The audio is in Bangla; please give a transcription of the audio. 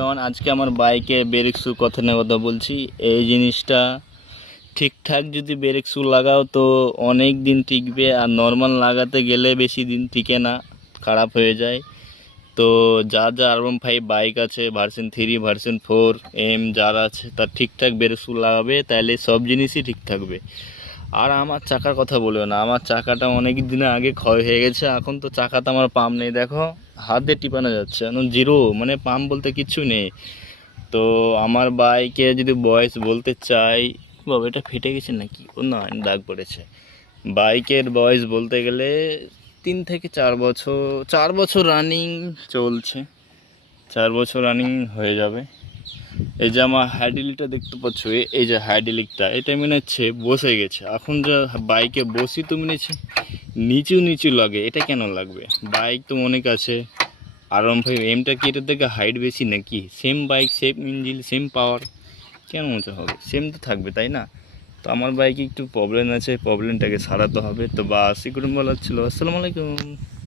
যেমন আজকে আমার বাইকে ব্রেক শু কথা নিয়ে কথা বলছি। এই জিনিসটা ঠিকঠাক যদি ব্রেক শু লাগাও তো অনেক দিন টিকবে, আর নর্মাল লাগাতে গেলে বেশি দিন টিকে না, খারাপ হয়ে যায়। তো যার R15 বাইক আছে, ভার্সন 3 ভার্সন 4 এম যার আছে, তার ঠিকঠাক ব্রেক শু লাগাবে, তাহলে সব জিনিসই ঠিক থাকবে। আর আমার চাকার কথা বলবে না, আমার চাকাটা অনেক দিন আগে ক্ষয় হয়ে গেছে। এখন তো চাকাতে আমার পাম্প নেই, দেখো হাত দিয়ে টিপানো যাচ্ছে, এখন জিরো, মানে পাম্প বলতে কিছু নেই। তো আমার বাইকে যদি বয়স বলতে চাই, বাবা এটা ফেটে গেছে নাকি, ও না দাগ পড়েছে। বাইকের বয়স বলতে গেলে 3 থেকে 4 বছর, 4 বছর রানিং চলছে, 4 বছর রানিং হয়ে যাবে। এই যে আমার হাইড্রোলিকটা দেখতে পাচ্ছ, এই যে হাইড্রোলিকটা, এটা মনে হচ্ছে বসে গেছে। এখন যে বাইকে বসি তো মনে হচ্ছে নিচু নিচু লাগে, এটা কেন লাগবে? বাইক তো অনেক আছে, R15 এমটা কি এটার থেকে হাইট বেশি নাকি? Same bike, same engine, same পাওয়ার, কেন উঁচু হবে? সেম তো থাকবে, তাই না? তো আমার বাইকে একটু প্রবলেম আছে, প্রবলেমটাকে সারাতে হবে। তো বাস এগুলো বলার ছিল। আসসালামু আলাইকুম।